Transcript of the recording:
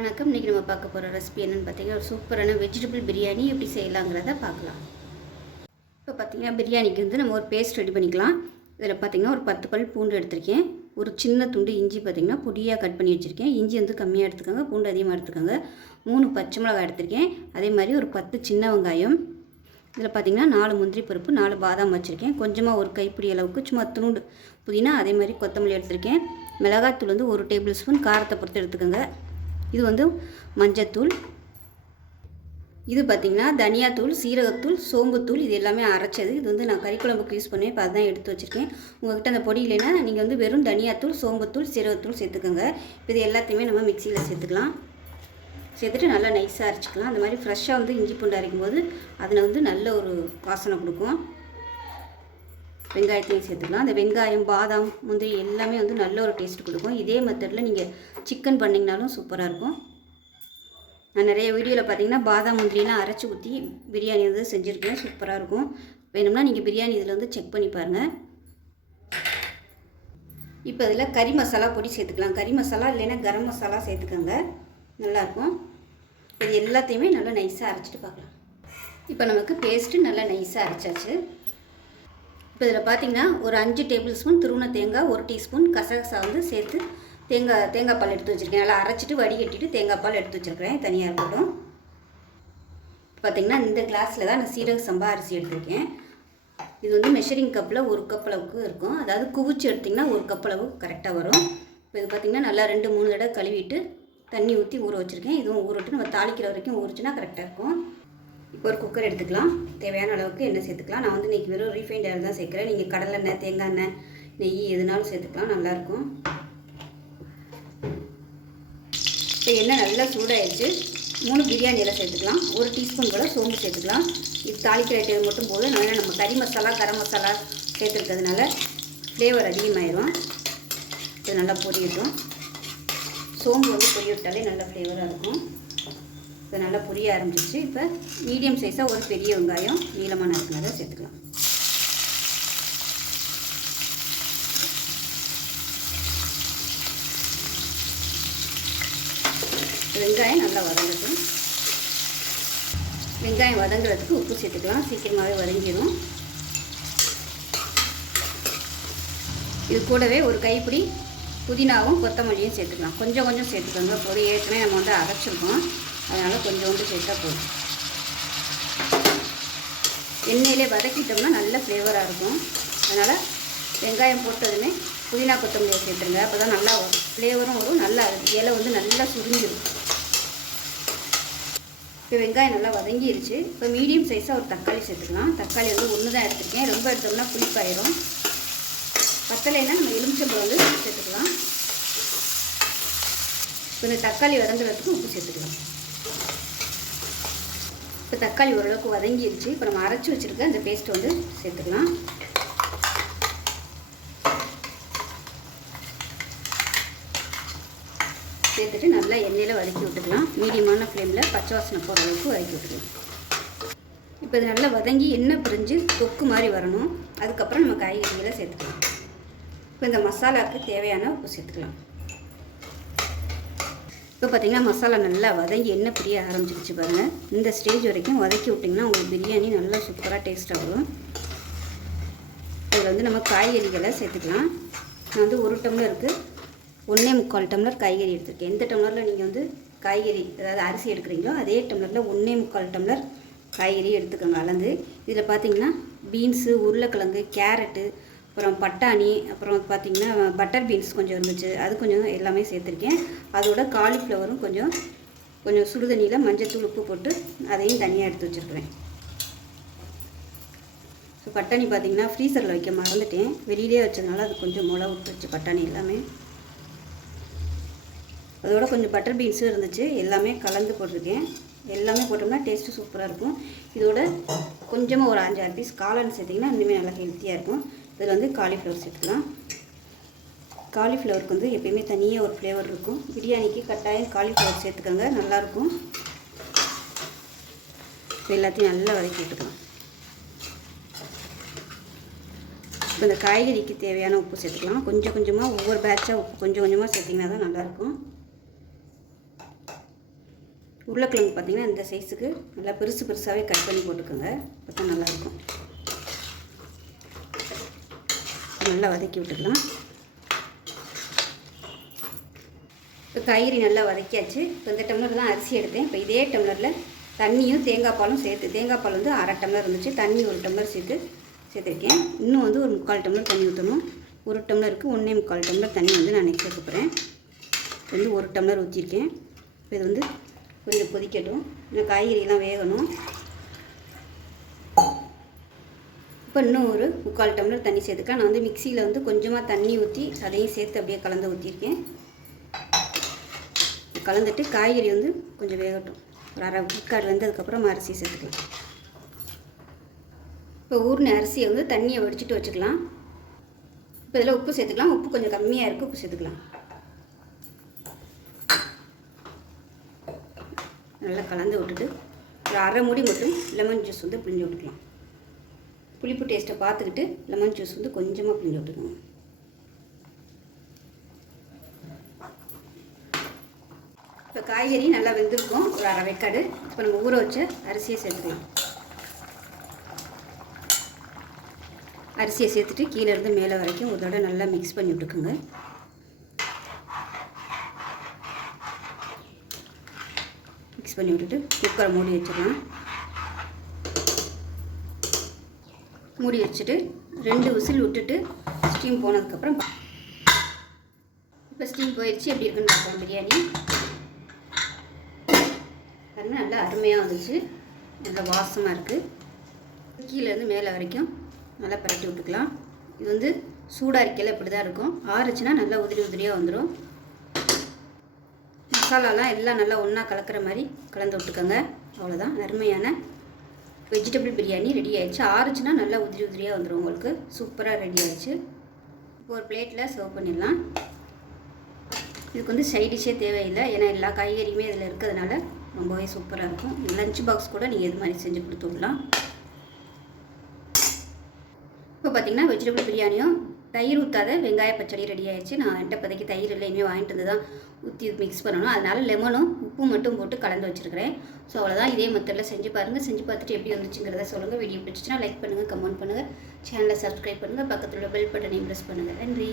வணக்கம். இன்றைக்கி நம்ம பார்க்க போகிற ரெசிபி என்னென்னு பார்த்தீங்கன்னா, ஒரு சூப்பரான வெஜிடபிள் பிரியாணி எப்படி செய்யலாங்கிறத பார்க்கலாம். இப்போ பார்த்தீங்கன்னா, பிரியாணிக்கு வந்து நம்ம ஒரு பேஸ்ட் ரெடி பண்ணிக்கலாம். இதில் பார்த்தீங்கன்னா ஒரு 10 பல் பூண்டு எடுத்திருக்கேன். ஒரு சின்ன துண்டு இஞ்சி பார்த்தீங்கன்னா பொடியாக கட் பண்ணி வச்சுருக்கேன். இஞ்சி வந்து கம்மியாக எடுத்துக்கோங்க, பூண்டு அதிகமாக எடுத்துக்கோங்க. 3 பச்சை மிளகாய் எடுத்திருக்கேன். அதே மாதிரி ஒரு 10 சின்ன வெங்காயம். இதில் பார்த்தீங்கன்னா 4 முந்திரி பருப்பு, 4 பாதாம் வச்சுருக்கேன். கொஞ்சமாக ஒரு கைப்பிடி அளவுக்கு சும்மா துணுண்டு புதினா, அதே மாதிரி கொத்தமல்லி எடுத்திருக்கேன். மிளகாத்தூள் வந்து 1 டேபிள் ஸ்பூன், காரத்தை பொறுத்து எடுத்துக்கோங்க. இது வந்து மஞ்சத்தூள். இது பார்த்திங்கன்னா தனியாத்தூள், சீரகத்தூள், சோம்புத்தூள், இது எல்லாமே அரைச்சது. இது வந்து நான் கறிக்குழம்புக்கு யூஸ் பண்ணேன். இப்போ அதுதான் எடுத்து வச்சுருக்கேன். உங்கள்கிட்ட அந்த பொடி இல்லைன்னா நீங்கள் வந்து வெறும் தனியாத்தூள், சோம்புத்தூள், சீரகத்தூள் சேர்த்துக்கோங்க. இப்போ இது எல்லாத்தையுமே நம்ம மிக்சியில் சேர்த்துக்கலாம். சேர்த்துட்டு நல்லா நைஸாக அரைச்சிக்கலாம். அந்த மாதிரி ஃப்ரெஷ்ஷாக வந்து இஞ்சி பூண்டு அரைக்கும் போது அதில் வந்து நல்ல ஒரு வாசனை கொடுக்கும். வெங்காயத்தையும் சேர்த்துக்கலாம். அந்த வெங்காயம், பாதாம், முந்திரி எல்லாமே வந்து நல்ல ஒரு டேஸ்ட் கொடுக்கும். இதே மெத்தடில் நீங்கள் சிக்கன் பண்ணிங்கனாலும் சூப்பராக இருக்கும். நான் நிறைய வீடியோவில் பார்த்தீங்கன்னா பாதாம் முந்திரிலாம் அரைச்சி ஊற்றி பிரியாணி வந்து செஞ்சுருக்கேன். சூப்பராக இருக்கும். வேணும்னா நீங்கள் பிரியாணி இதில் வந்து செக் பண்ணி பாருங்கள். இப்போ இதில் கறி மசாலா பொடி சேர்த்துக்கலாம். கறி மசாலா இல்லைன்னா கரம் மசாலா சேர்த்துக்கோங்க, நல்லாயிருக்கும். இது எல்லாத்தையுமே நல்லா நைஸாக அரைச்சிட்டு பார்க்கலாம். இப்போ நமக்கு பேஸ்ட்டு நல்லா நைஸாக அரைச்சாச்சு. இப்போ இதில் பார்த்திங்கன்னா ஒரு 5 டேபிள் ஸ்பூன் துருவன தேங்காய், 1 டீஸ்பூன் கசகசா வந்து சேர்த்து தேங்காய் பால் எடுத்து வச்சுருக்கேன். நல்லா அரைச்சிட்டு வடிகட்டிட்டு தேங்காய் பால் எடுத்து வச்சுருக்கிறேன், தனியாக இருக்கட்டும். பார்த்திங்கன்னா இந்த கிளாஸில் தான் நான் சீரக சம்பா அரிசி எடுத்திருக்கேன். இது வந்து மெஷரிங் கப்பில் 1 கப் அளவுக்கு இருக்கும். அதாவது குவிச்சு எடுத்திங்கன்னா 1 கப் அளவு கரெக்டாக வரும். இப்போ இது பார்த்திங்கன்னா நல்லா 2-3 தடவை கழுவிட்டு தண்ணி ஊற்றி ஊற வச்சுருக்கேன். இதுவும் ஊறட்டு நம்ம தாளிக்கிற வரைக்கும் ஊறிச்சுன்னா கரெக்டாக இருக்கும். இப்போ ஒரு குக்கர் எடுத்துக்கலாம். தேவையான அளவுக்கு எண்ணெய் சேர்த்துக்கலாம். நான் வந்து இன்றைக்கி வெறும் ரீஃபைண்ட் ஆயில் தான் சேர்க்குறேன். நீங்கள் கடலெண்ணெய், தேங்காய் எண்ணெய், நெய் எதுனாலும் சேர்த்துக்கலாம், நல்லாயிருக்கும். இப்போ எண்ணெய் நல்லா சூடாகிடுச்சு. 3 பிரியாணி இலை சேர்த்துக்கலாம். 1 டீஸ்பூன் போல் சோம்பு சேர்த்துக்கலாம். இது தாளிக்கிற ஐட்டம் மட்டும் போதும். நம்ம கறி மசாலா, கரம் மசாலா சேர்த்துருக்கிறதுனால ஃப்ளேவர் அதிகமாகிடும். இது நல்லா பொரியட்டும். சோம்பு வந்து பொரிய விட்டாலே நல்லா ஃப்ளேவராக இருக்கும். இப்போ நல்லா பொரிய ஆரம்பிச்சிச்சு. இப்போ மீடியம் சைஸாக ஒரு பெரிய வெங்காயம் நீளமான நறுக்குனதை சேர்த்துக்கலாம். வெங்காயம் நல்லா வதங்கட்டும். வெங்காயம் வதங்குறதுக்கு உப்பு சேர்த்துக்கலாம். சீக்கிரமாகவே வதங்கிடும். இது கூடவே ஒரு கைப்பிடி புதினாவும் கொத்தமல்லியும் சேர்த்துக்கலாம். கொஞ்சம் கொஞ்சம் சேர்த்துக்கோங்க. பொடி ஏற்கனவே நம்ம வந்து அரைச்சிருக்கோம், அதனால் கொஞ்சோண்டு சேர்த்தா போதும். எண்ணெயிலே வதக்கிட்டோம்னா நல்ல ஃப்ளேவராக இருக்கும். அதனால் வெங்காயம் போட்டதுமே புதினா கொத்தமல்லியை சேர்த்துருங்க. அப்போ தான் நல்லா ஃப்ளேவரும் வரும். நல்லா இலை வந்து நல்லா சுருங்கிடும். இப்போ வெங்காயம் நல்லா வதங்கிருச்சு. இப்போ மீடியம் சைஸாக ஒரு தக்காளி சேர்த்துக்கலாம். தக்காளி வந்து 1 தான் எடுத்துருக்கேன். ரொம்ப எடுத்தோம்னா புளிப்பாயிரும். பத்தலைன்னா நம்ம எலுமிச்சம்பழம் வந்து சேர்த்துக்கலாம். இப்போ இந்த தக்காளி வதங்குறதுக்கு உப்பு சேர்த்துக்கலாம். இப்போ தக்காளி ஓரளவுக்கு வதங்கிடுச்சு. இப்போ நம்ம அரைச்சி வச்சுருக்க அந்த பேஸ்ட்டை வந்து சேர்த்துக்கலாம். சேர்த்துட்டு நல்லா எண்ணெயில் வதக்கி விட்டுக்கலாம். மீடியமான ஃப்ளேமில் பச்சை வாசனை போகிற அளவுக்கு வதக்கி விட்டுக்கலாம். இப்போ இது நல்லா வதங்கி எண்ணெய் பிரிஞ்சு தொக்கு மாதிரி வரணும். அதுக்கப்புறம் நம்ம காய்கறிகளை சேர்த்துக்கலாம். இப்போ இந்த மசாலாவுக்கு தேவையான உப்பு சேர்த்துக்கலாம். இப்போ பார்த்திங்கன்னா மசாலா நல்லா வதங்கி எண்ணெய் பிரிய ஆரம்பிச்சிருச்சு பாருங்கள். இந்த ஸ்டேஜ் வரைக்கும் வதக்கி விட்டிங்கன்னா உங்களுக்கு பிரியாணி நல்லா சூப்பராக டேஸ்ட்டாக வரும். இதில் வந்து நம்ம காய்கறிகளை சேர்த்துக்கலாம். நான் வந்து 1 டம்ளருக்கு 1.25 டம்ளர் காய்கறி எடுத்துருக்கேன். எந்த டம்ளரில் நீங்கள் வந்து காய்கறி அதாவது அரிசி எடுக்கிறீங்களோ அதே டம்ளரில் 1.25 டம்ளர் காய்கறி எடுத்துக்கோங்க அளந்து. இதில் பார்த்திங்கன்னா பீன்ஸு, உருளைக்கிழங்கு, கேரட்டு, அப்புறம் பட்டாணி, அப்புறம் பார்த்திங்கன்னா பட்டர் பீன்ஸ் கொஞ்சம் இருந்துச்சு, அது கொஞ்சம் எல்லாமே சேர்த்துருக்கேன். அதோட காலிஃப்ளவரும் கொஞ்சம் சுடுதண்ணியில் மஞ்சத்தூள், உப்பு போட்டு அதையும் தனியாக எடுத்து வச்சுருக்கிறேன். ஸோ பட்டாணி பார்த்திங்கன்னா ஃப்ரீசரில் வைக்க மறந்துட்டேன். வெளியிலே வச்சதுனால அது கொஞ்சம் முளை விட்டுருச்சு பட்டாணி எல்லாமே. அதோட கொஞ்சம் பட்டர் பீன்ஸும் இருந்துச்சு, எல்லாமே கலந்து போட்டிருக்கேன். எல்லாமே போட்டோம்னா டேஸ்ட்டு சூப்பராக இருக்கும். இதோட கொஞ்சமாக ஒரு 5-6 பீஸ் காளான் சேர்த்திங்கன்னா இன்னுமே நல்லா ஹெல்த்தியாக இருக்கும். இதில் வந்து காலிஃப்ளவர் சேர்த்துக்கலாம். காலிஃப்ளவருக்கு வந்து எப்பயுமே தனியாக ஒரு ஃப்ளேவர் இருக்கும். பிரியாணிக்கு கட்டாயம் காலிஃப்ளவர் சேர்த்துக்கோங்க, நல்லாயிருக்கும். இப்போ எல்லாத்தையும் நல்லா வதக்கி விட்டுக்கலாம். இப்போ இந்த காய்கறிக்கு தேவையான உப்பு சேர்த்துக்கலாம். கொஞ்சம் கொஞ்சமாக ஒவ்வொரு பேட்சாக உப்பு கொஞ்சம் கொஞ்சமாக சேர்த்திங்கன்னா தான் நல்லாயிருக்கும். உருளைக்கிழங்கு பார்த்திங்கன்னா இந்த சைஸுக்கு நல்லா பெருசாகவே கட் பண்ணி போட்டுக்கோங்க. அப்போ தான் நல்லாயிருக்கும். நல்லா வதக்கி விட்டுக்கலாம். இப்போ காய்கறி நல்லா வதக்கியாச்சு. இப்போ இந்த டம்ளர் தான் அரிசி எடுத்தேன். இப்போ இதே டம்ளரில் தண்ணியும் தேங்காய் பாலும் சேர்த்து, தேங்காய் பால் வந்து 1/2 டம்ளர் இருந்துச்சு, தண்ணி 1 டம்ளர் சேர்த்துருக்கேன். இன்னும் வந்து ஒரு 3/4 டம்ளர் தண்ணி ஊற்றணும். 1 டம்ளருக்கு 1.25 டம்ளர் தண்ணி வந்து நான் சேர்க்க போகிறேன். வந்து 1 டம்ளர் ஊற்றிருக்கேன். இப்போ இது வந்து கொஞ்சம் கொதிக்கட்டும். இந்த காய்கறிலாம் வேகணும். இப்போ இன்னும் ஒரு 3/4 டம்ளர் தண்ணி சேர்த்துக்கலாம். நான் வந்து மிக்சியில் வந்து கொஞ்சமாக தண்ணி ஊற்றி அதையும் சேர்த்து அப்படியே கலந்து ஊற்றிருக்கேன். கலந்துட்டு காய்கறி வந்து கொஞ்சம் வேகட்டும். ஒரு 1/2 விக்காடு வெந்ததுக்கப்புறம் அரிசி சேர்த்துக்கலாம். இப்போ ஊறின அரிசியை வந்து தண்ணியை வடிச்சிட்டு வச்சுக்கலாம். இப்போ இதில் உப்பு சேர்த்துக்கலாம். உப்பு கொஞ்சம் கம்மியாக இருக்குது, உப்பு சேர்த்துக்கலாம். நல்லா கலந்து விட்டுட்டு ஒரு 1/2 மூடி மட்டும் லெமன் ஜூஸ் வந்து பிழிஞ்சு விட்டுக்கலாம். புளிப்பு டேஸ்ட்டை பார்த்துக்கிட்டு லெமன் ஜூஸ் வந்து கொஞ்சமாக பிழிஞ்சு விட்டுக்கணும். இப்போ காய்கறி நல்லா வெந்திருக்கும், ஒரு 1/2 விக்காடு. இப்போ நம்ம ஊற வச்ச அரிசியை சேர்த்துக்கலாம். அரிசியை சேர்த்துட்டு கீழே இருந்து மேலே வரைக்கும் ஒரு தடவை நல்லா மிக்ஸ் பண்ணி விட்டுக்குங்க. மிக்ஸ் பண்ணி விட்டுட்டு குக்கரை மூடி வச்சிடலாம். மூடி வச்சுட்டு 2 விசில் விட்டுட்டு ஸ்டீம் போனதுக்கப்புறம் இப்போ ஸ்டீம் போயிடுச்சு. எப்படி இருக்குன்னு பார்க்கலாம். பிரியாணி பாருங்கள், நல்லா அருமையாக வந்துச்சு. நல்லா வாசமாக இருக்குது. கீழேருந்து மேலே வரைக்கும் நல்லா பரட்டி விட்டுக்கலாம். இது வந்து சூடாக இருக்கையில் இப்படி தான் இருக்கும். ஆறுச்சுன்னா நல்லா உதிரியாக வந்துடும். மசாலாலாம் எல்லாம் நல்லா ஒன்றா கலக்கிற மாதிரி கலந்து விட்டுக்கோங்க. அவ்வளோதான், அருமையான வெஜிடபிள் பிரியாணி ரெடி ஆகிடுச்சு. ஆறுச்சுன்னா நல்லா உதிரியாக வந்துடும். உங்களுக்கு சூப்பராக ரெடி ஆகிடுச்சு. இப்போ ஒரு பிளேட்டில் சர்வ் பண்ணிடலாம். இதுக்கு வந்து சைடிஷே தேவையில்லை, ஏன்னா எல்லா காய்கறியுமே இதில் இருக்கிறதுனால ரொம்பவே சூப்பராக இருக்கும். லஞ்ச் பாக்ஸ் கூட நீங்கள் இது மாதிரி செஞ்சு கொடுத்து விடலாம். இப்போ பார்த்திங்கன்னா வெஜிடபிள் பிரியாணியும் தயிர் ஊற்றாத வெங்காய பச்சடி ரெடி ஆகிடுச்சு. நான் என்கிட்ட இப்போதைக்கு தயிர் இல்லை, இனிமேல் வாங்கிட்டு வந்து தான் ஊற்றி மிக்ஸ் பண்ணணும். அதனால் லெமனும் உப்பு மட்டும் போட்டு கலந்து வச்சுருக்கிறேன். ஸோ அவ்வளோதான். இதே மெத்தடில் செஞ்சு பாருங்கள். செஞ்சு பார்த்துட்டு எப்படி வந்துச்சுங்கிறத சொல்லுங்கள். வீடியோ பிடிச்சிச்சுன்னா லைக் பண்ணுங்கள், கமெண்ட் பண்ணுங்கள், சேனலை சப்ஸ்கிரைப் பண்ணுங்கள், பக்கத்தில் உள்ள பெல் பட்டனையும் ப்ரெஸ் பண்ணுங்கள். நன்றி.